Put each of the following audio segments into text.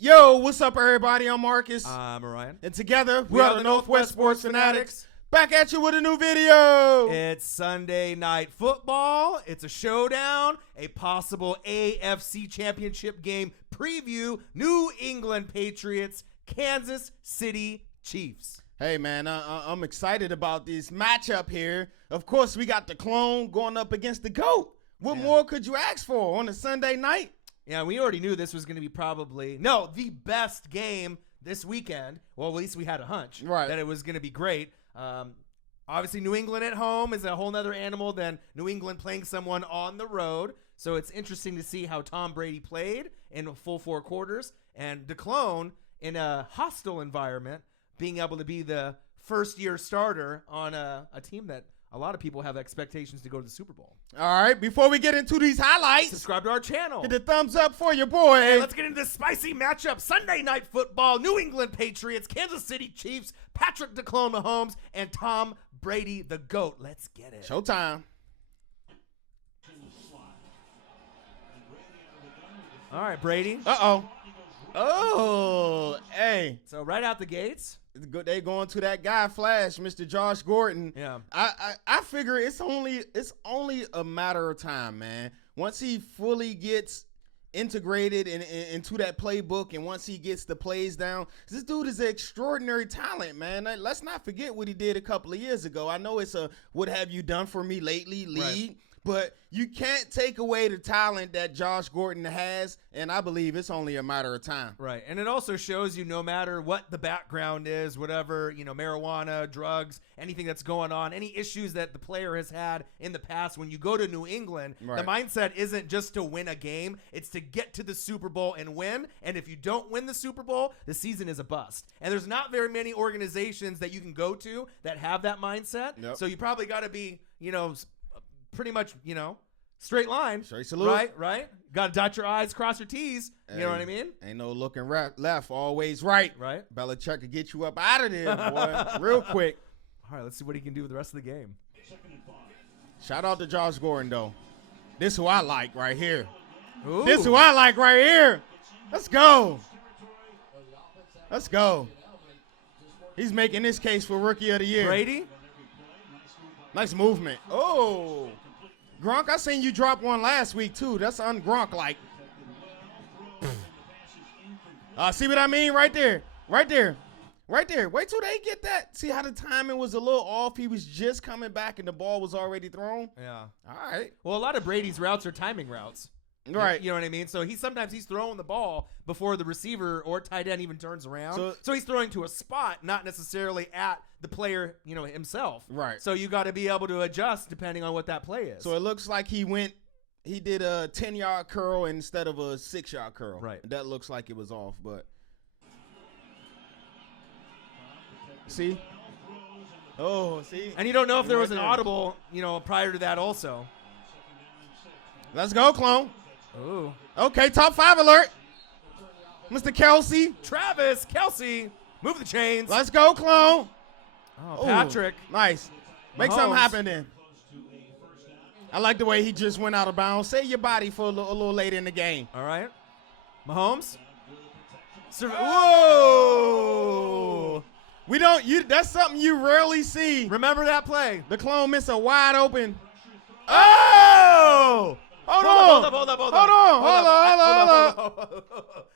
Yo, what's up, everybody? I'm Marcus. I'm Orion. And together, we are the Northwest Sports Fanatics. Back at you with a new video. It's Sunday Night Football. It's a showdown, a possible AFC Championship game preview. New England Patriots, Kansas City Chiefs. Hey, man, I'm excited about this matchup here. Of course, we got the clone going up against the GOAT. What more could you ask for on a Sunday night? Yeah, we already knew this was going to be the best game this weekend. Well, at least we had a hunch that it was going to be great. Obviously, New England at home is a whole nother animal than New England playing someone on the road. So it's interesting to see how Tom Brady played in a full 4 quarters and the clone in a hostile environment being able to be the first-year starter on a team that a lot of people have expectations to go to the Super Bowl. All right, before we get into these highlights, subscribe to our channel. Hit the thumbs up for your boy. Hey, let's get into this spicy matchup. Sunday Night Football, New England Patriots, Kansas City Chiefs, Patrick the Clone Mahomes, and Tom Brady the GOAT. Let's get it. Showtime. All right, Brady. Uh-oh. Oh, hey. So right out the gates. They going to that guy Flash, Mr. Josh Gordon. Yeah. I figure it's only a matter of time, man. Once he fully gets integrated into that playbook and once he gets the plays down, this dude is an extraordinary talent, man. Let's not forget what he did a couple of years ago. I know it's a what have you done for me lately lead. Right. But you can't take away the talent that Josh Gordon has, and I believe it's only a matter of time. Right, and it also shows you no matter what the background is, whatever, marijuana, drugs, anything that's going on, any issues that the player has had in the past, when you go to New England, the mindset isn't just to win a game, it's to get to the Super Bowl and win, and if you don't win the Super Bowl, the season is a bust. And there's not very many organizations that you can go to that have that mindset, so you probably got to be, pretty much, straight line. Straight salute. Right. Got to dot your I's, cross your T's. You know what I mean? Ain't no looking left, always right. Right. Belichick could get you up out of there, boy, real quick. All right, let's see what he can do with the rest of the game. Shout out to Josh Gordon, though. This who I like right here. Ooh. This who I like right here. Let's go. Let's go. He's making this case for Rookie of the Year. Brady? Nice movement. Oh. Gronk, I seen you drop one last week, too. That's un-Gronk-like. See what I mean? Right there. Right there. Wait till they get that. See how the timing was a little off? He was just coming back and the ball was already thrown? Yeah. All right. Well, a lot of Brady's routes are timing routes. Right. You know what I mean? So sometimes he's throwing the ball before the receiver or tight end even turns around. So he's throwing to a spot, not necessarily at the player, himself. Right. So you got to be able to adjust depending on what that play is. So it looks like he did a 10-yard curl instead of a 6-yard curl. Right. That looks like it was off, but see? Oh, see? And you don't know if there was an audible, prior to that also. Let's go, clone. Ooh. Okay, top 5 alert. Mr. Kelsey. Travis Kelce. Move the chains. Let's go, clone. Oh, Patrick. Ooh, nice. Make something happen then. I like the way he just went out of bounds. Save your body for a little later in the game. All right. Mahomes. Whoa. That's something you rarely see. Remember that play. The clone missed a wide open. Oh! Hold on.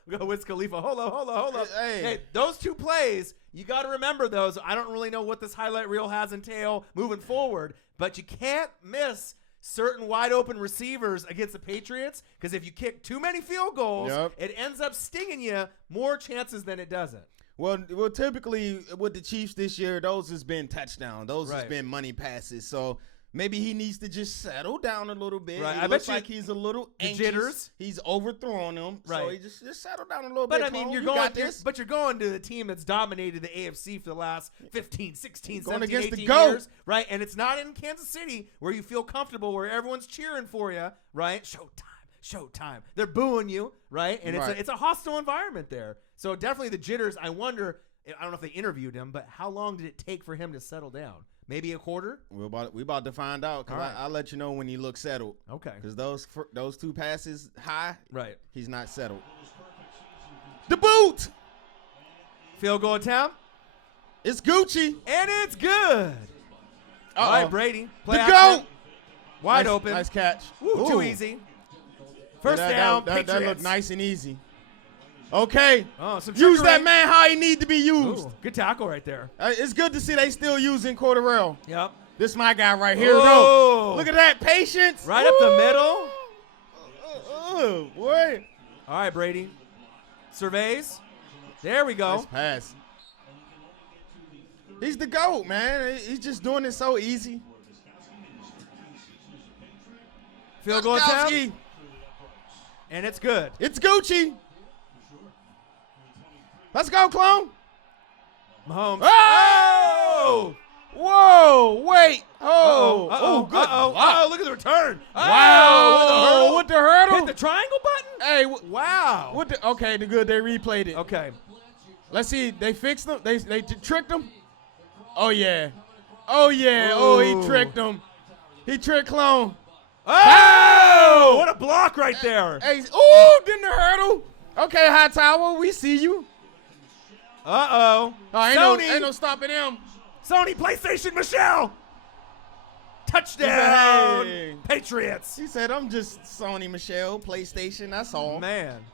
We got Wiz Khalifa. Hold up. Hey, those 2 plays, you got to remember those. I don't really know what this highlight reel has entail moving forward, but you can't miss certain wide open receivers against the Patriots because if you kick too many field goals, it ends up stinging you more chances than it doesn't. Well, typically with the Chiefs this year, those has been touchdowns. Those has been money passes. So maybe he needs to just settle down a little bit. Right. It looks like he's a little anxious. Jitters. He's overthrowing them. Right. So he just settle down a little bit. But I mean, you're going to the team that's dominated the AFC for the last 15, 16, 17, 18 years. Right. And it's not in Kansas City where you feel comfortable, where everyone's cheering for you. Right. Showtime. They're booing you. Right. And it's a hostile environment there. So definitely the jitters. I wonder, I don't know if they interviewed him, but how long did it take for him to settle down? Maybe a quarter? We about to find out because I'll let you know when he looks settled. Okay. Because those two passes high, right? He's not settled. The boo! GOAT. Field goal attempt. It's Gucci. And it's good. All right, Brady. The GOAT. Wide Nice, open. Nice catch. Ooh, too easy. First down, that Patriots. looked nice and easy. Okay. Oh, some Use trickery. that man how he need to be used. Ooh, good tackle right there. It's good to see they still using Cordarrelle. Yep. This my guy right here, Ooh. though. Look at that patience. Right up the middle. Oh, boy. All right, Brady. Surveys. There we go. Nice pass. He's the GOAT, man. He's just doing it so easy. Field goal attempt. And it's good. It's Gucci. Let's go, clone. Mahomes. Oh! Whoa, wait. Oh, good. Uh-oh, look at the return. Wow. With the hurdle. Hit the triangle button? Hey, wow. Okay, the good. They replayed it. Okay. Let's see. They fixed them. They tricked them. Oh, yeah. Oh, yeah. Ooh. Oh, he tricked them. He tricked clone. Oh! What a block right there. Hey, didn't the hurdle. Okay, Hightower, we see you. Uh-oh. Ain't no stopping him. Sony PlayStation Michelle. Touchdown. Hey. Patriots. He said, I'm just Sony Michelle, PlayStation, that's all. Man.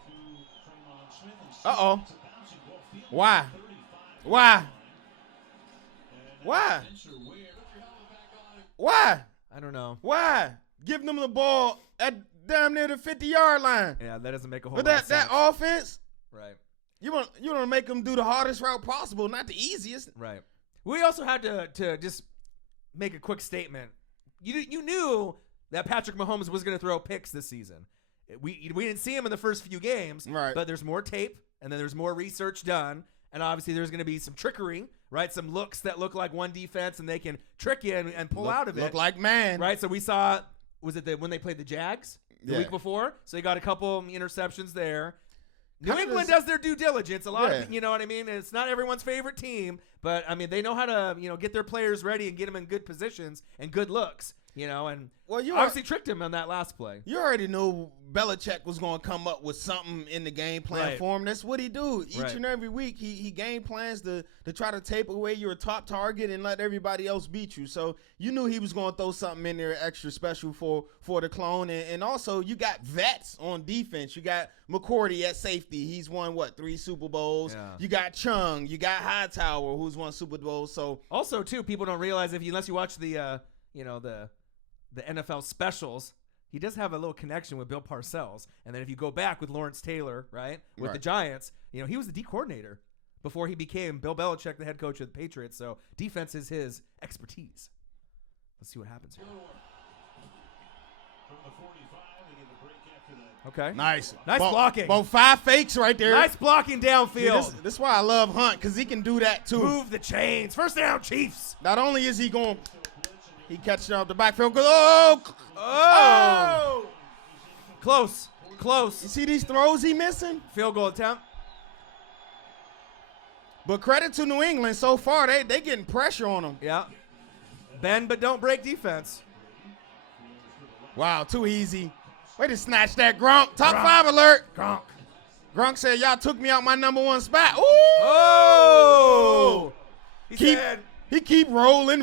Uh-oh. Why? Why? Why? Why? I don't know. Why? Give them the ball at damn near the 50-yard line. Yeah, that doesn't make a whole But lot of that sense. offense, Right. you want to make them do the hardest route possible, not the easiest. Right. We also had to just make a quick statement. You knew that Patrick Mahomes was going to throw picks this season. We didn't see him in the first few games, right? But there's more tape, and then there's more research done, and obviously there's going to be some trickery, right? Some looks that look like one defense, and they can trick you and pull out of it. Look like man, right? So we saw, was it when they played the Jags the week before? So they got a couple interceptions there. New England does their due diligence. A lot of, you know what I mean? It's not everyone's favorite team, but I mean, they know how to, get their players ready and get them in good positions and good looks, and you obviously tricked him on that last play. You already knew Belichick was going to come up with something in the game plan for him. That's what he do. Each and every week, he game plans to try to tape away your top target and let everybody else beat you. So you knew he was going to throw something in there extra special for the clone. And also, you got vets on defense. You got McCourty at safety. He's won, 3 Super Bowls. Yeah. You got Chung. You got Hightower, who's won Super Bowls. So also, too, people don't realize unless you watch the NFL specials, he does have a little connection with Bill Parcells. And then if you go back with Lawrence Taylor, with the Giants, he was the D coordinator before he became Bill Belichick, the head coach of the Patriots. So defense is his expertise. Let's see what happens here. Okay. Nice blocking. About 5 fakes right there. Nice blocking downfield. See, this is why I love Hunt, because he can do that too. Move the chains. First down, Chiefs. Not only is he going, he catches it off the backfield. Close. You see these throws he missing? Field goal attempt. But credit to New England so far. They getting pressure on them. Yeah. Bend but don't break defense. Wow, too easy. Way to snatch that, Gronk. Top 5 alert. Gronk said, y'all took me out my number 1 spot. Ooh! Oh! He keep rolling.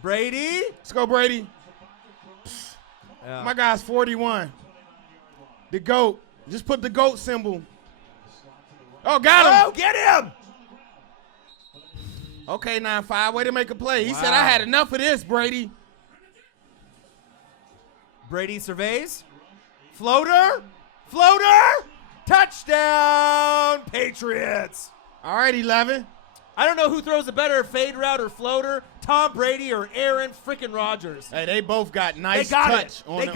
Brady. Let's go, Brady. Yeah. My guy's 41. The GOAT. Just put the GOAT symbol. Oh, got him. Oh, get him. Okay, 9-5. Way to make a play. He said, I had enough of this, Brady. Brady surveys. Floater. Touchdown, Patriots. All right, 11. I don't know who throws a better fade route or floater, Tom Brady or Aaron freaking Rodgers. Hey, they both got nice touch on a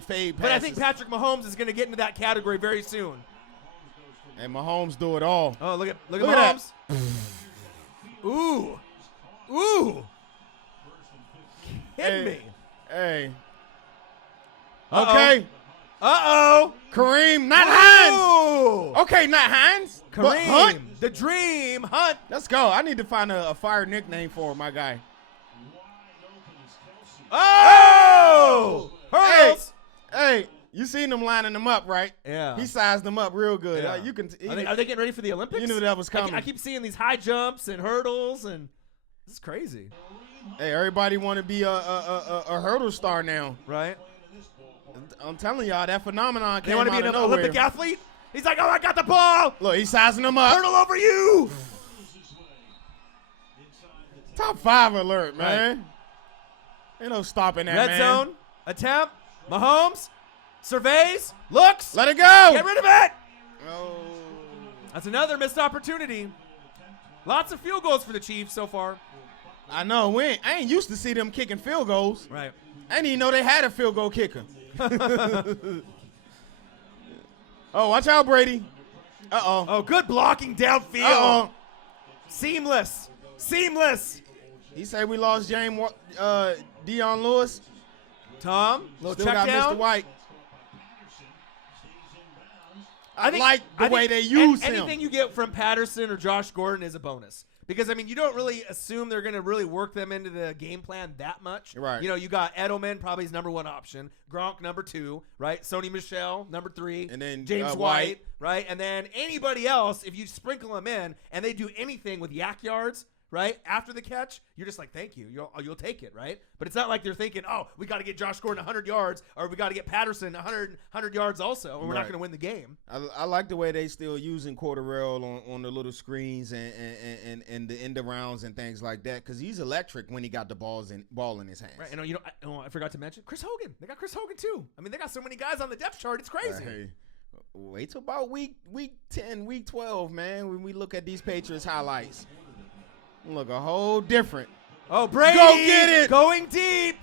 fade passes. But I think Patrick Mahomes is going to get into that category very soon. And Mahomes do it all. Oh, look at Mahomes. Ooh. Kidding me. Hey. Uh-oh. Okay. Uh-oh. Kareem, not Hines. Okay, not Hines. Kareem, but Hunt. the Dream, Hunt. Let's go. I need to find a fire nickname for my guy. Oh! Hurdles. Hey, You seen them lining them up, right? Yeah. He sized them up real good. Yeah. You can. Are they getting ready for the Olympics? You knew that was coming. I keep seeing these high jumps and hurdles, and this is crazy. Hey, everybody want to be a hurdle star now, right? I'm telling y'all, that phenomenon came out of nowhere. They want to be an Olympic athlete? He's like, oh, I got the ball. Look, he's sizing them up. Hurdle over you. Top 5 alert, man. Right. Ain't no stopping that, Red man. zone, attempt, Mahomes, surveys, looks. Let it go. Get rid of it. Oh. That's another missed opportunity. Lots of field goals for the Chiefs so far. I know. I ain't used to see them kicking field goals. Right. I didn't even know they had a field goal kicker. Oh, watch out, Brady. Uh-oh. Oh, good blocking downfield. Uh-oh. Seamless. He said we lost James Dion Lewis. Tom, little still check got down. Mr. White. I like the way they use him. Anything you get from Patterson or Josh Gordon is a bonus. Because, I mean, you don't really assume they're going to really work them into the game plan that much. Right. You know, you got Edelman, probably his number 1 option. Gronk, number 2, right? Sony Michel, number 3. And then James White, right? And then anybody else, if you sprinkle them in and they do anything with yak yards, right, after the catch, you're just like, thank you. You'll take it, right? But it's not like they're thinking, oh, we got to get Josh Gordon 100 yards or we got to get Patterson 100 yards also, and we're not going to win the game. I like the way they still using Cordarrelle on the little screens and the end rounds and things like that, because he's electric when he got the ball in his hands. Right, and I forgot to mention Chris Hogan. They got Chris Hogan too. I mean, they got so many guys on the depth chart. It's crazy. Hey, wait till about week 10, week 12, man, when we look at these Patriots highlights. Look a whole different. Oh, Brady. Go get it. Going deep.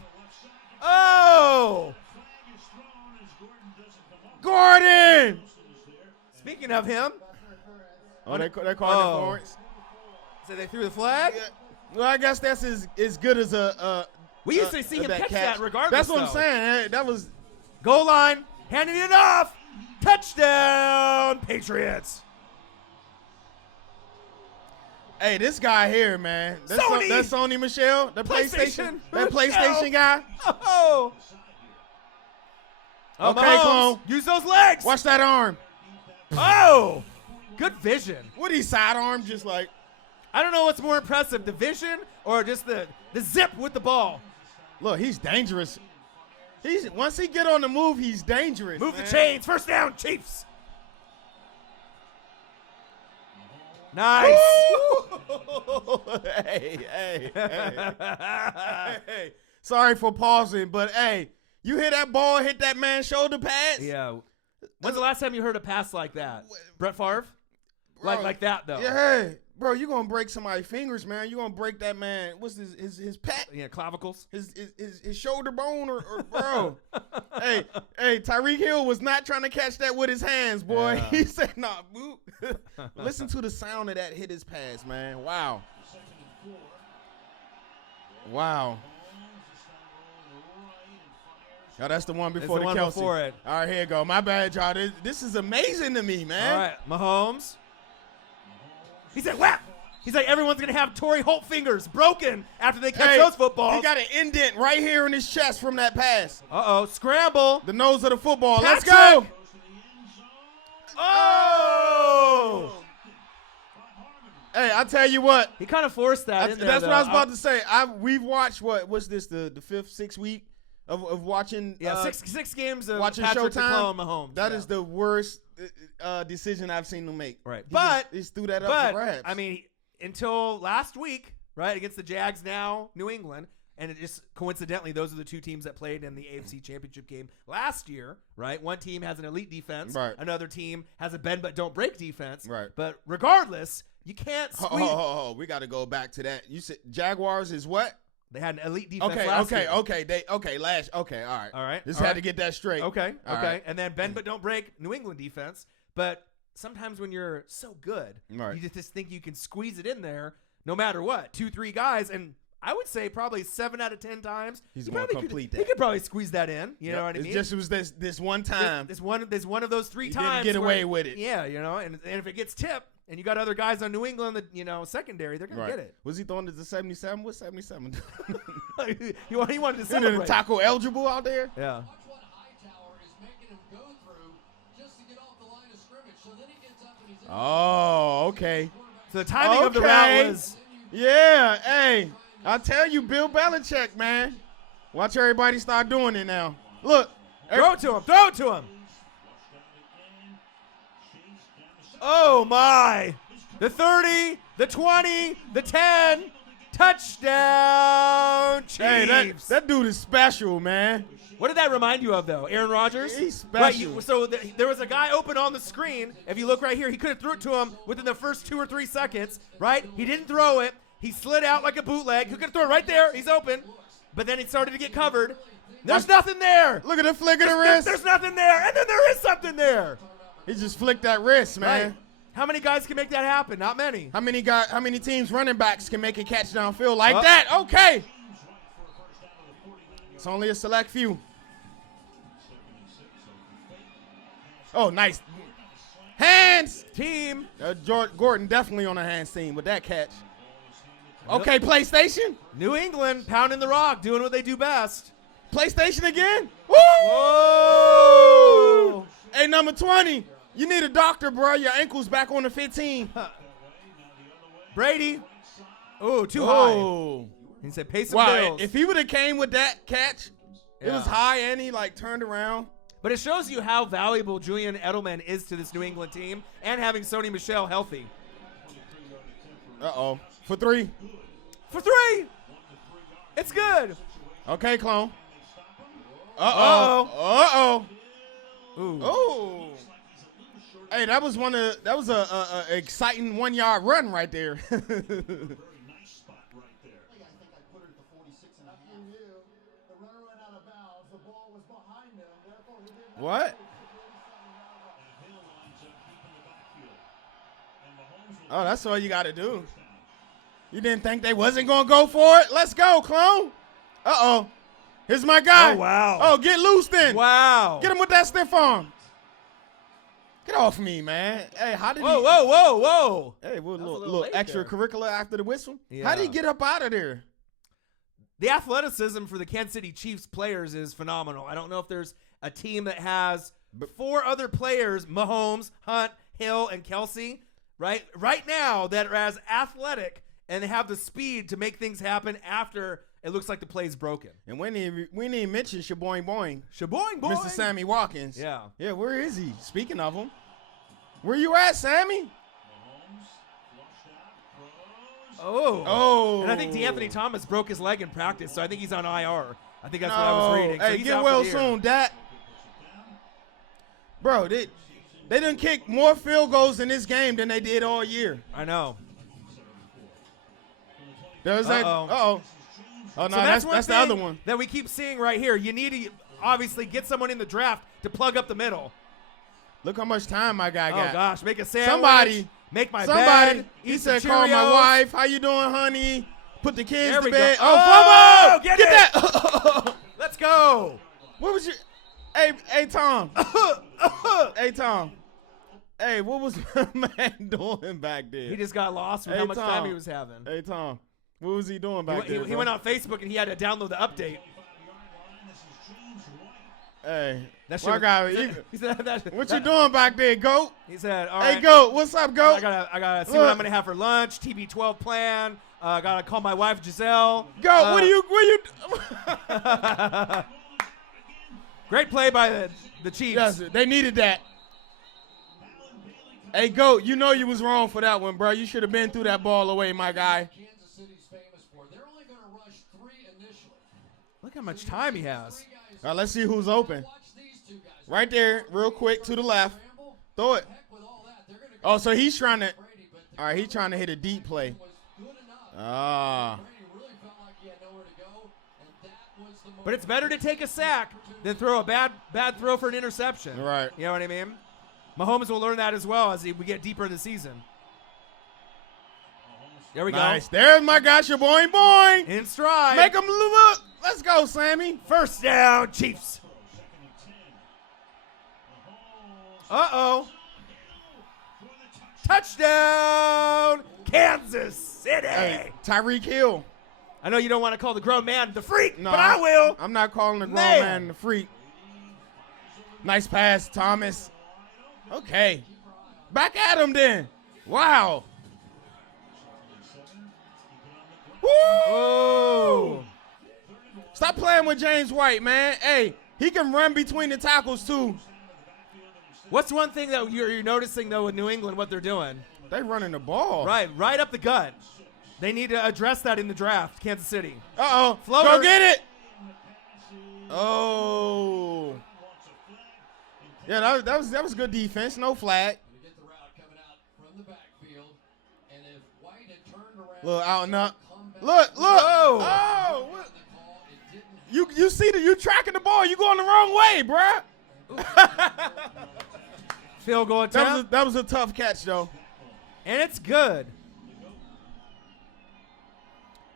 Oh. Gordon. Speaking of him. Oh, they called it Florence. So they threw the flag? Yeah. Well, I guess that's as good as a we used to see him catch that regardless. That's what I'm saying. That was. Goal line. Handing it off. Touchdown, Patriots. Hey, this guy here, man. That's Sony Michel, the PlayStation. That PlayStation guy. Oh. Okay, Mahomes, clone. use those legs. Watch that arm. Oh. Good vision. What he sidearm just like. I don't know what's more impressive, the vision or just the zip with the ball. Look, he's dangerous. Once he get on the move, he's dangerous. Move the chains. First down, Chiefs. Nice. Hey. Sorry for pausing, but hey, you hear that ball hit that man's shoulder pads? Yeah. When's the last time you heard a pass like that? Brett Favre? Bro, like that, though. Yeah, hey. Bro, you're going to break somebody's fingers, man. You're going to break that man. What's his pec? Yeah, clavicles. His shoulder bone or bro. hey, Tyreek Hill was not trying to catch that with his hands, boy. Yeah. He said, nah, boot. Listen to the sound of that hit his pass, man. Wow. Oh, that's the one before the Kelce. Before it. All right, here you go. My bad, y'all. This is amazing to me, man. All right, Mahomes. He said, whap! He's like, everyone's going to have Torrey Holt fingers broken after they catch those footballs. He got an indent right here in his chest from that pass. Uh-oh, scramble. The nose of the football. Patrick. Let's go. Oh! Hey, I tell you what. He kind of forced that in there, That's what I was about to say. We've watched, what's this, the 5th, 6th week of watching. Yeah, six games of watching Patrick Showtime. Mahomes. That is the worst decision I've seen him make. Right. He just threw that up for grabs. I mean, until last week, right, against the Jags, now New England, and it just coincidentally, those are the two teams that played in the AFC Championship game last year, right? One team has an elite defense. Right. Another team has a bend but don't break defense. Right. But regardless, you can't squeeze. We got to go back to that. You said Jaguars is what? They had an elite defense last year. All right. Just had to get that straight. Okay. Right. And then bend but don't break New England defense. But sometimes when you're so good, you just think you can squeeze it in there no matter what. 2-3 guys, and I would say probably 7 out of 10 times he's going to complete that. He could probably squeeze that in. You know what I mean? It was this one time. There's one of those 3 times. Didn't get away with it. Yeah, and if it gets tipped, and you got other guys on New England that, secondary, they're going to get it. Was he throwing it to 77? What's 77 doing? he wanted to celebrate. Taco eligible out there? Yeah. Oh, okay. So the timing of the route was. Yeah, hey, I tell you, Bill Belichick, man. Watch everybody start doing it now. Look. Throw it to him. Throw it to him. Oh, my. The 30, the 20, the 10. Touchdown, Chiefs. Hey, that dude is special, man. What did that remind you of, though? Aaron Rodgers? He's special. Right, there was a guy open on the screen. If you look right here, he could have threw it to him within the first 2 or 3 seconds, right? He didn't throw it. He slid out like a bootleg. He could have thrown it right there. He's open. But then it started to get covered. There's nothing there. Look at the flick of the wrist. There's nothing there. And then there is something there. He just flicked that wrist, man. Right. How many guys can make that happen? Not many. How many teams running backs can make a catch downfield like that? Okay. It's only a select few. Oh, nice. Hands. Team. Gordon definitely on a hands team with that catch. Okay, PlayStation. New England pounding the rock, doing what they do best. PlayStation again. Woo! Whoa! Hey, number 20. You need a doctor, bro. Your ankle's back on the 15. Brady. Oh, too high. He said, pay some bills. If he would have came with that catch, it was high and he turned around. But it shows you how valuable Julian Edelman is to this New England team and having Sony Michel healthy. Uh-oh. For 3. For 3. It's good. Okay, clone. Uh-oh. Ooh. Oh. Hey, that was a exciting 1-yard run right there. What? Oh, that's all you got to do. You didn't think they wasn't going to go for it? Let's go, clone. Uh-oh. Here's my guy. Oh, wow. Oh, get loose then. Wow. Get him with that stiff arm. Get off me, man. Hey, how did Whoa. Hey, what, a little late extracurricular after the whistle? Yeah. How did he get up out of there? The athleticism for the Kansas City Chiefs players is phenomenal. I don't know if there's a team that has 4 other players, Mahomes, Hunt, Hill, and Kelsey, right now that are as athletic and they have the speed to make things happen after it looks like the play's broken. And we need mention Shaboing Boing. Shaboing Boing. Mr. Sammy Watkins. Yeah. Yeah, where is he? Speaking of him. Where you at, Sammy? Oh. And I think DeAnthony Thomas broke his leg in practice, so I think he's on IR. I think that's what I was reading. So hey, get well soon, Dak. Bro, they done kick more field goals in this game than they did all year. I know. There's that. Uh-oh. Oh, no, so that's the other one. That we keep seeing right here. You need to obviously get someone in the draft to plug up the middle. Look how much time my guy got. Oh, gosh. Make a sandwich. Somebody. Make my bed. He said, call my wife. How you doing, honey? Put the kids to bed. Go. Oh, get that. Let's go. What was your... Hey, Tom. Hey, Tom. Hey, what was my man doing back there? He just got lost with how much time he was having. Hey, Tom. What was he doing back there? He went on Facebook and he had to download the update. Hey, that's my guy. What you doing back there, Goat? He said, all right. Hey, Goat, what's up, Goat? I gotta see what I'm gonna have for lunch. TB12 plan. Gotta call my wife Giselle. Goat, what are you? Great play by the Chiefs. Yes, they needed that. Hey, Goat, you know you was wrong for that one, bro. You should have been through that ball away, my guy. Look how much time he has. All right, let's see who's open. Right there, real quick, to the left. Throw it. Oh, so he's trying to – all right, he's trying to hit a deep play. Ah. But it's better to take a sack than throw a bad throw for an interception. Right. You know what I mean? Mahomes will learn that as well as we get deeper in the season. There we go. Nice. There's my guy, Shaboing Boing. In stride. Make him look. Let's go, Sammy. First down, Chiefs. Uh-oh. Touchdown, Kansas City. Hey, Tyreek Hill. I know you don't want to call the grown man the freak, no, but I will. I'm not calling the grown man the freak. Nice pass, Thomas. Okay. Back at him then. Wow. Woo! Oh. Stop playing with James White, man. Hey, he can run between the tackles, too. What's one thing that you're noticing, though, with New England, what they're doing? They running the ball. Right up the gut. They need to address that in the draft, Kansas City. Uh-oh. Floater. Go get it. Oh. Yeah, that was good defense. No flag. Look, out and up. Look. Whoa. Oh. What? You see you tracking the ball. You going the wrong way, bruh. Field goal attempt. That was a tough catch, though. And it's good.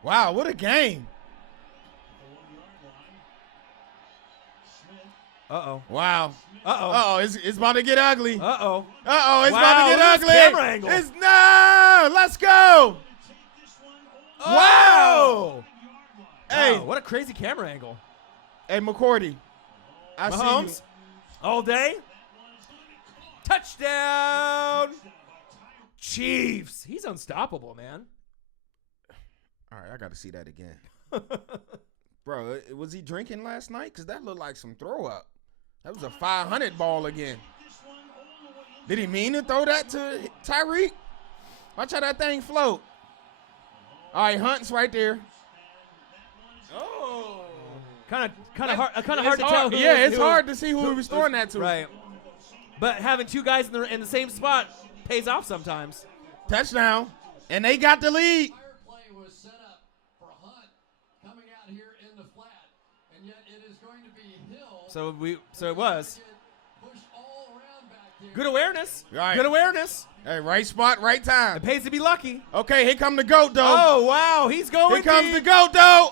Wow, what a game. Uh-oh. Wow. Uh-oh. Uh-oh, it's about to get ugly. Uh-oh. Uh-oh, it's Wow, about to get look at ugly. this camera angle. Let's go. Oh. Wow. Hey. Wow, what a crazy camera angle. Hey, McCourty. I Mahomes, see you. all day. Touchdown. Chiefs. He's unstoppable, man. All right, I got to see that again. Bro, was he drinking last night? Because that looked like some throw up. That was a 500 ball again. Did he mean to throw that to Tyreek? Watch how that thing float. All right, Hunt's right there. Oh. Kind of hard to tell. It's hard to see who he was throwing that to. Right. But having two guys in the same spot pays off sometimes. Touchdown. And they got the lead. So it was. Good awareness. Right. Good awareness. Hey, right spot, right time. It pays to be lucky. Okay, here come the GOAT, though. Oh, wow. He's going Here comes the GOAT, though.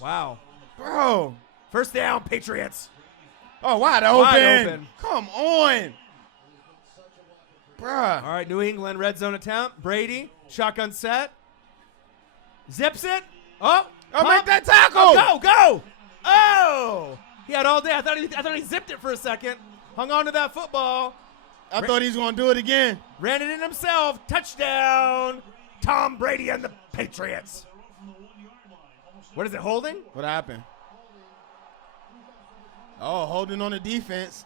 Wow. Bro. First down, Patriots. Oh, wide open. Wide open. Come on. Bruh. All right, New England red zone attempt. Brady, shotgun set. Zips it. Oh, make that tackle. Oh, go. Oh. He had all day. I thought he zipped it for a second. Hung on to that football. I thought he was going to do it again. Ran it in himself. Touchdown. Tom Brady and the Patriots. What is it, holding? What happened? Oh, holding on the defense.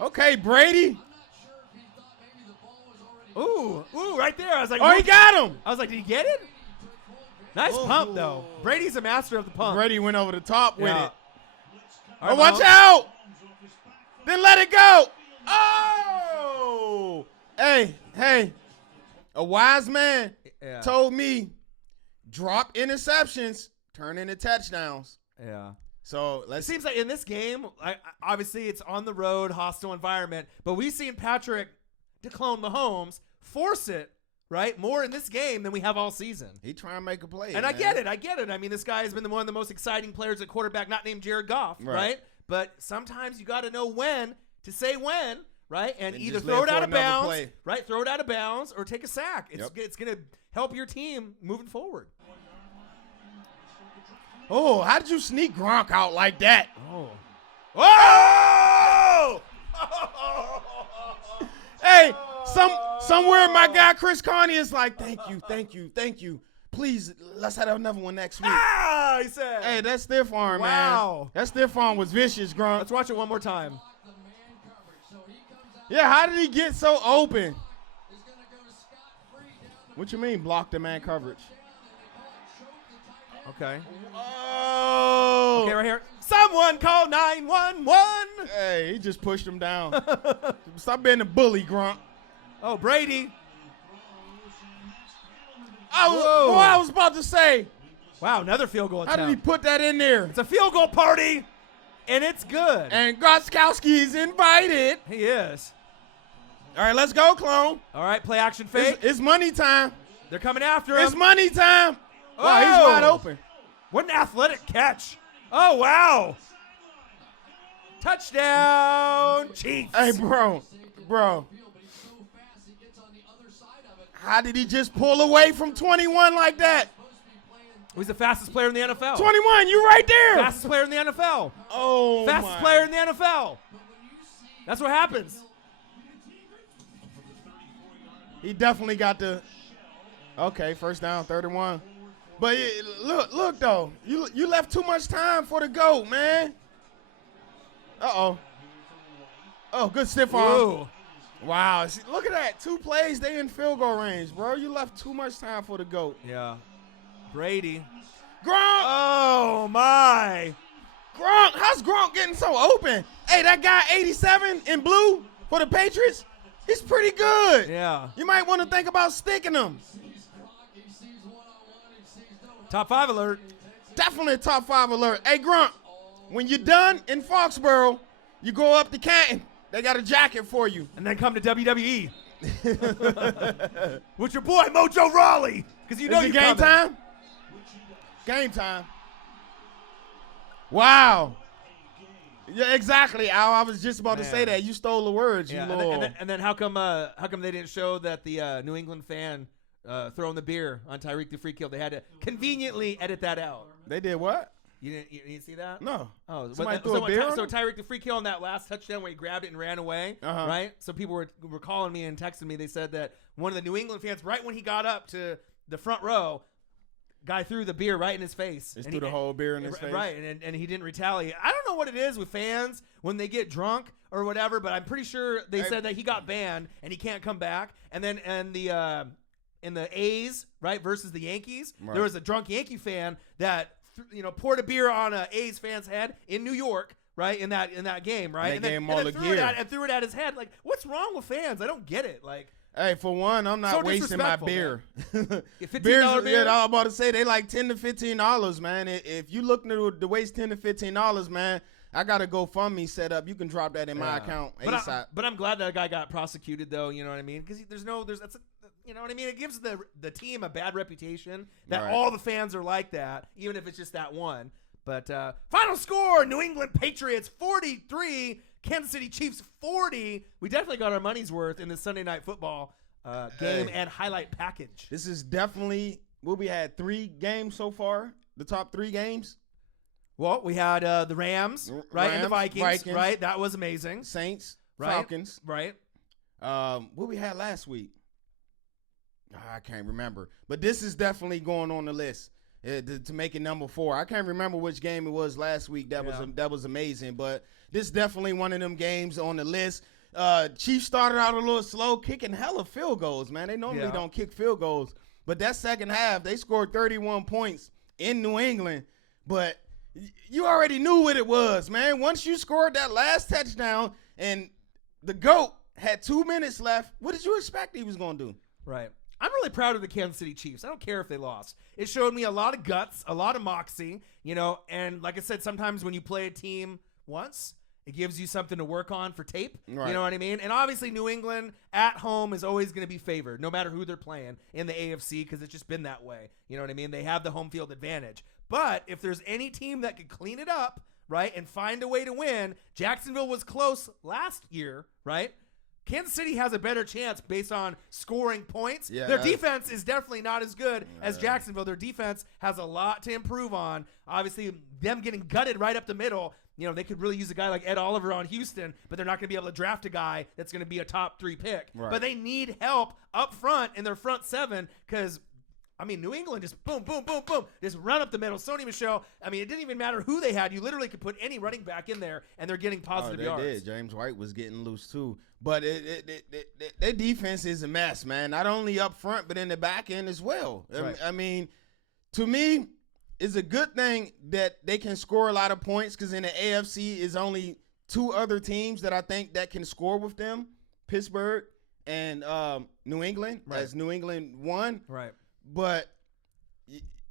Okay, Brady. Ooh, right there. I was like, oh, he got him. I was like, did he get it? Nice pump, though. Brady's a master of the pump. Brady went over the top with it. Right, oh, watch out. Then let it go. Oh. Hey. A wise man told me drop interceptions, turn into touchdowns. Yeah. So it seems like in this game, obviously it's on the road, hostile environment, but we've seen Patrick, to clone Mahomes, force it, right? More in this game than we have all season. He trying to make a play. And man. I get it. I mean, this guy has been one of the most exciting players at quarterback, not named Jared Goff, right? But sometimes you got to know when to say when, right? And either throw it out of bounds, right? Throw it out of bounds or take a sack. It's going to help your team moving forward. Oh, how did you sneak Gronk out like that? Oh. Oh! Hey, somewhere my guy Chris Carney is like, thank you. Please, let's have another one next week. Ah, he said. Hey, that stiff arm, man. Wow. That stiff arm was vicious, Gronk. Let's watch it one more time. Yeah, how did he get so open? What you mean, block the man coverage? Okay. Oh. Okay, right here. Someone call 911. Hey, he just pushed him down. Stop being a bully, Gronk. Oh, Brady. I was about to say. Wow, another field goal attempt. How did he put that in there? It's a field goal party, and it's good. And Groskowski is invited. He is. All right, let's go, clone. All right, play action fake. It's money time. They're coming after him. It's money time. Wow, he's wide open. What an athletic catch. Oh, wow. Touchdown, Chiefs. Hey, bro. How did he just pull away from 21 like that? He's the fastest player in the NFL. 21, you right there. Fastest player in the NFL. Oh, fastest player in the NFL. That's what happens. He definitely got the. Okay, first down, 31. But look though, you left too much time for the GOAT, man. Uh-oh. Oh, good stiff arm. Ooh. Wow, see, look at that. 2 plays, they in field goal range, bro. You left too much time for the GOAT. Yeah. Brady. Gronk. Oh, my. Gronk. How's Gronk getting so open? Hey, that guy 87 in blue for the Patriots, he's pretty good. Yeah. You might want to think about sticking him. Top 5 alert. Definitely a top 5 alert. Hey, Gronk, when you're done in Foxborough, you go up to Canton. They got a jacket for you. And then come to WWE. With your boy, Mojo Rawley. Because you know you game time? Game time. Wow. Yeah, exactly, Al. I was just about to say that. You stole the words. Yeah, You and then how come they didn't show that the New England fan throwing the beer on Tyreek the free kill? They had to conveniently edit that out. They did what? You didn't see that? No. Oh, Somebody threw a beer on so him? Tyreek the free kill on that last touchdown where he grabbed it and ran away, right? So people were calling me and texting me. They said that one of the New England fans, right when he got up to the front row, guy threw the beer right in his face. Just threw the whole beer in his face? Right, and he didn't retaliate. I don't know what it is with fans when they get drunk or whatever, but I'm pretty sure they said that he got banned and he can't come back. And then in the A's, right, versus the Yankees, there was a drunk Yankee fan that poured a beer on a A's fan's head in New York, right, in that game, right? And they gave him all the gear. And threw it at his head. Like, what's wrong with fans? I don't get it. Like, hey, for one, I'm not wasting my beer. $15 Beers, beer? Yeah, I'm about to say they like $10 to $15, man. If you looking to waste $10 to $15, man, I got a GoFundMe set up. You can drop that in my account ASAP. But I'm glad that guy got prosecuted, though. You know what I mean? Because you know what I mean? It gives the team a bad reputation that all the fans are like that, even if it's just that one. But final score, New England Patriots 43, Kansas City Chiefs 40. We definitely got our money's worth in the Sunday Night Football game and highlight package. This is definitely what we had 3 games so far, the top 3 games. Well, we had the Rams, right, and the Vikings, right? That was amazing. Saints, right? Falcons. Right. What we had last week? I can't remember. But this is definitely going on the list to make it number 4. I can't remember which game it was last week. That was amazing. But this is definitely one of them games on the list. Chiefs started out a little slow, kicking hella field goals, man. They normally don't kick field goals. But that second half, they scored 31 points in New England. But you already knew what it was, man. Once you scored that last touchdown and the GOAT had 2 minutes left, what did you expect he was going to do? Right. I'm really proud of the Kansas City Chiefs. I don't care if they lost. It showed me a lot of guts, a lot of moxie, and like I said, sometimes when you play a team once, it gives you something to work on for tape. Right. You know what I mean? And obviously New England at home is always going to be favored, no matter who they're playing in the AFC, because it's just been that way. You know what I mean? They have the home field advantage. But if there's any team that could clean it up, right, and find a way to win, Jacksonville was close last year, right? Kansas City has a better chance based on scoring points. Yeah, their defense is definitely not as good as Jacksonville. Their defense has a lot to improve on. Obviously, them getting gutted right up the middle, they could really use a guy like Ed Oliver on Houston, but they're not going to be able to draft a guy that's going to be a top 3 pick. Right. But they need help up front in their front 7 because New England just boom, boom, boom, boom, just run up the middle. Sony Michel, it didn't even matter who they had. You literally could put any running back in there, and they're getting positive yards. They did. James White was getting loose, too. But their defense is a mess, man. Not only up front, but in the back end as well. Right. To me, it's a good thing that they can score a lot of points because in the AFC is only 2 other teams that I think that can score with them, Pittsburgh and New England, as New England won. Right. But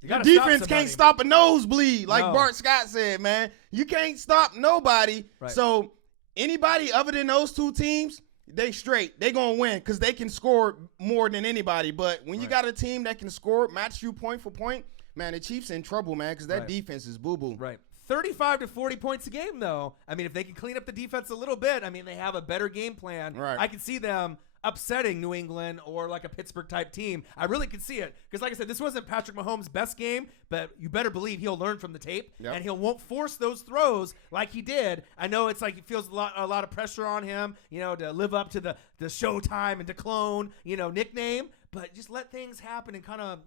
your defense can't stop a nosebleed, like Bart Scott said, man. You can't stop nobody. Right. So anybody other than those 2 teams, they straight. They going to win because they can score more than anybody. But when you got a team that can score, match you point for point, man, the Chiefs in trouble, man, because that defense is boo-boo. Right. 35 to 40 points a game, though. If they can clean up the defense a little bit, they have a better game plan. Right. I can see them upsetting New England or like a Pittsburgh type team. I really could see it because, like I said, this wasn't Patrick Mahomes' best game, but you better believe he'll learn from the tape and he won't force those throws like he did. I know it's like it feels a lot of pressure on him, to live up to the Showtime and to clone, nickname, but just let things happen and kind of,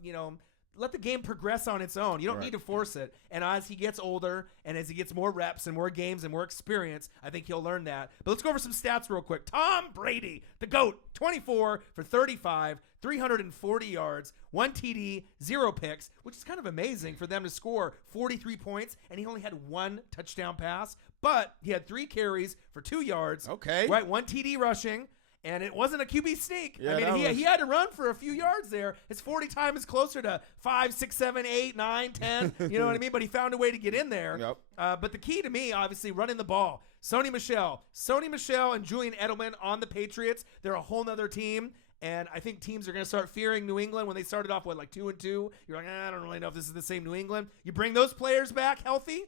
let the game progress on its own. You don't need to force it. And as he gets older and as he gets more reps and more games and more experience, I think he'll learn that. But let's go over some stats real quick. Tom Brady, the GOAT, 24 for 35, 340 yards, 1 TD, 0 picks, which is kind of amazing for them to score 43 points, and he only had 1 touchdown pass. But he had 3 carries for 2 yards. Okay. Right, 1 TD rushing. And it wasn't a QB sneak. Yeah, I mean, he had to run for a few yards there. His 40 time is closer to 5, 6, 7, 8, 9, 10. You know what I mean? But he found a way to get in there. Yep. But the key to me, obviously, running the ball. Sony Michel and Julian Edelman on the Patriots. They're a whole nother team. And I think teams are going to start fearing New England when they started off with like 2-2. You're like, I don't really know if this is the same New England. You bring those players back healthy,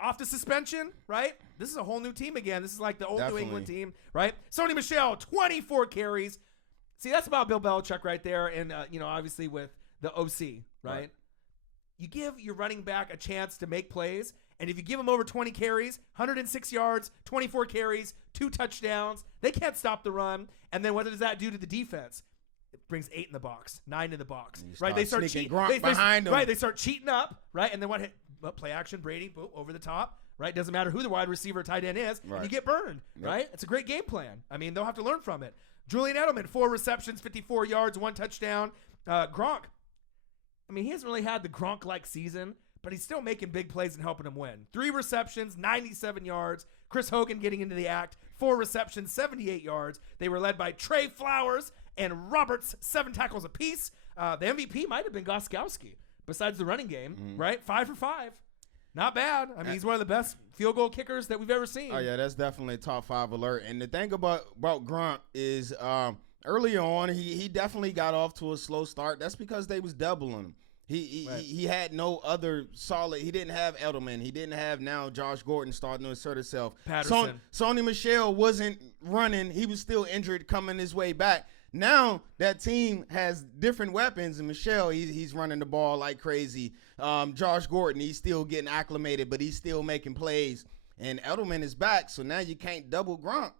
off the suspension, right? This is a whole new team again. This is like the old New England team, right? Sony Michel, 24 carries. See, that's about Bill Belichick right there. And, obviously with the OC, right? You give your running back a chance to make plays. And if you give him over 20 carries, 106 yards, 24 carries, 2 touchdowns, they can't stop the run. And then what does that do to the defense? It brings 8 in the box, 9 in the box, right? They start cheating behind them. Right, they start cheating up, right? And then what hit? Play action, Brady, boom, over the top, right? Doesn't matter who the wide receiver tight end is, and you get burned, right? It's a great game plan. I mean, they'll have to learn from it. Julian Edelman, 4 receptions, 54 yards, 1 touchdown. Gronk, I mean, he hasn't really had the Gronk-like season, but he's still making big plays and helping him win. 3 receptions, 97 yards. Chris Hogan getting into the act, 4 receptions, 78 yards. They were led by Trey Flowers and Roberts, 7 tackles apiece. The MVP might have been Gostkowski. Besides the running game, right? 5 for 5. Not bad. I mean, he's one of the best field goal kickers that we've ever seen. Oh, yeah, that's definitely a top 5 alert. And the thing about Gronk is early on, he definitely got off to a slow start. That's because they was doubling him. He had no other solid. He didn't have Edelman. He didn't have now Josh Gordon starting to assert himself. Patterson. Sony Michel wasn't running. He was still injured coming his way back. Now that team has different weapons, and Michel, he's running the ball like crazy. Josh Gordon, he's still getting acclimated, but he's still making plays. And Edelman is back, so now you can't double Gronk.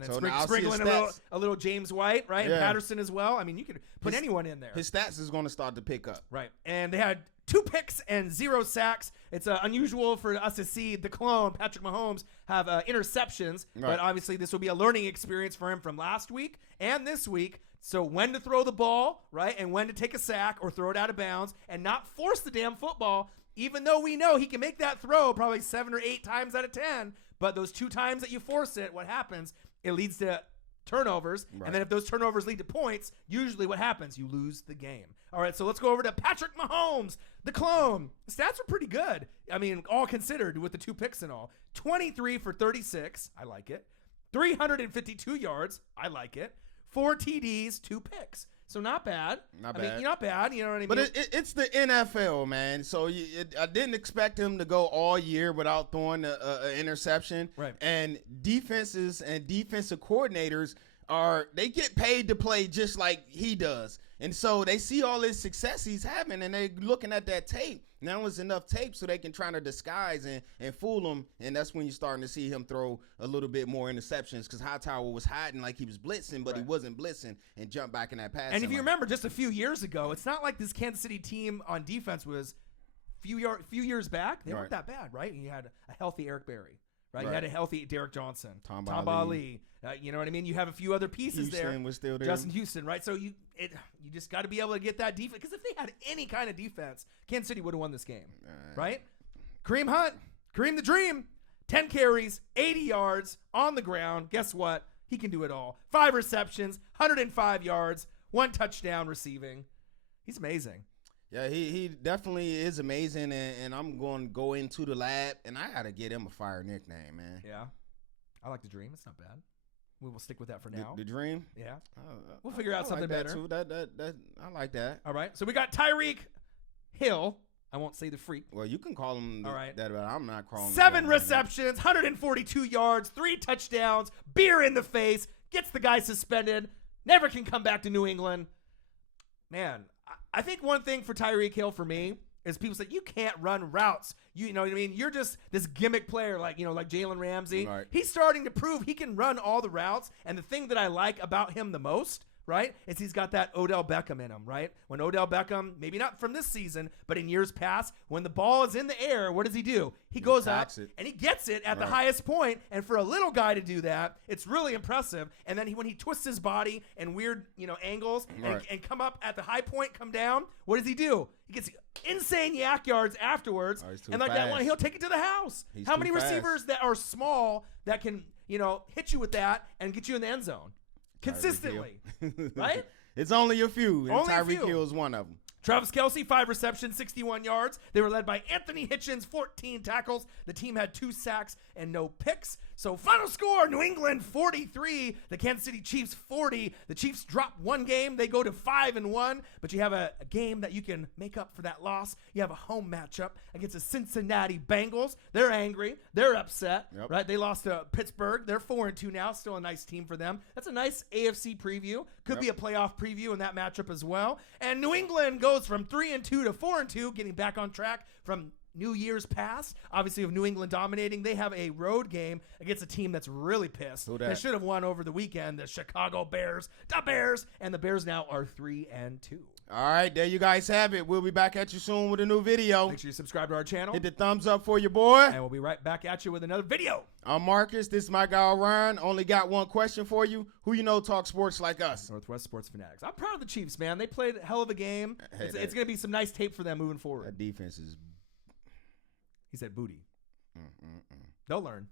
And then sprinkling a little James White, right? Yeah. And Patterson as well. I mean, you could put anyone in there. His stats is going to start to pick up. Right. And they had 2 picks and 0 sacks. It's unusual for us to see the clone, Patrick Mahomes, have interceptions. Right. But obviously this will be a learning experience for him from last week and this week. So when to throw the ball, right, and when to take a sack or throw it out of bounds and not force the damn football, even though we know he can make that throw probably 7 or 8 times out of 10. But those 2 times that you force it, what happens? It leads to turnovers. Right. And then if those turnovers lead to points, usually what happens? You lose the game. All right, so let's go over to Patrick Mahomes, the clone. The stats are pretty good. I mean, all considered with the 2 picks and all. 23 for 36. I like it. 352 yards. I like it. 4 TDs, 2 picks. So not bad. Not bad. I mean, not bad. You know what I mean? But it's the NFL, man. So I didn't expect him to go all year without throwing an interception. Right. And defenses and defensive coordinators they get paid to play just like he does. And so they see all this success he's having, and they're looking at that tape. Now it's enough tape so they can try to disguise and fool him, and that's when you're starting to see him throw a little bit more interceptions because Hightower was hiding like he was blitzing, but he wasn't blitzing and jumped back in that pass. And if you remember just a few years ago, it's not like this Kansas City team on defense was few years back. They weren't that bad, right? You had a healthy Eric Berry. Right? You had a healthy Derek Johnson, Tom Ali. You know what I mean? You have a few other pieces there. Houston was still there. Justin Houston, right? So you just got to be able to get that defense. Because if they had any kind of defense, Kansas City would have won this game, right? Kareem Hunt, Kareem the Dream, 10 carries, 80 yards on the ground. Guess what? He can do it all. 5 receptions, 105 yards, 1 touchdown receiving. He's amazing. Yeah, he definitely is amazing, and I'm going to go into the lab, and I got to get him a fire nickname, man. Yeah. I like the Dream. It's not bad. We will stick with that for now. The Dream? Yeah. We'll figure out something like better. That I like that. All right. So we got Tyreek Hill. I won't say the freak. Well, you can call him that, but I'm not calling him. 7 receptions, 142 yards, 3 touchdowns, beer in the face. gets the guy suspended, never can come back to New England. Man, I think one thing for Tyreek Hill for me is people say, you can't run routes. You know what I mean? You're just this gimmick player like Jalen Ramsey. Right. He's starting to prove he can run all the routes. And the thing that I like about him the most, right, is he's got that Odell Beckham in him, right? When Odell Beckham, maybe not from this season, but in years past, when the ball is in the air, what does he do? He goes up and he gets it at the highest point. And for a little guy to do that, it's really impressive. And then when he twists his body in weird, angles and come up at the high point, come down, what does he do? He gets insane yak yards afterwards. And like that one, he'll take it to the house. How many receivers that are small that can, hit you with that and get you in the end zone? Consistently, right? It's only a few, and Tyreek Hill is one of them. Travis Kelce, 5 receptions, 61 yards. They were led by Anthony Hitchens, 14 tackles. The team had 2 sacks and no picks. So final score, New England 43, the Kansas City Chiefs 40. The Chiefs drop one game. They go to 5-1, but you have a game that you can make up for that loss. You have a home matchup against the Cincinnati Bengals. They're angry. They're upset, right? They lost to Pittsburgh. They're 4-2 now. Still a nice team for them. That's a nice AFC preview. Could be a playoff preview in that matchup as well. And New England goes from 3-2 to 4-2, getting back on track from New Year's past. Obviously, of New England dominating, they have a road game against a team that's really pissed. They should have won over the weekend, the Chicago Bears. The Bears, and the Bears now are 3-2. All right, there you guys have it. We'll be back at you soon with a new video. Make sure you subscribe to our channel. Hit the thumbs up for your boy. And we'll be right back at you with another video. I'm Marcus. This is my guy, Ryan. Only got one question for you. Who you know talk sports like us? Northwest Sports Fanatics. I'm proud of the Chiefs, man. They played a hell of a game. Hey, it's going to be some nice tape for them moving forward. That defense is... He said booty. They'll learn.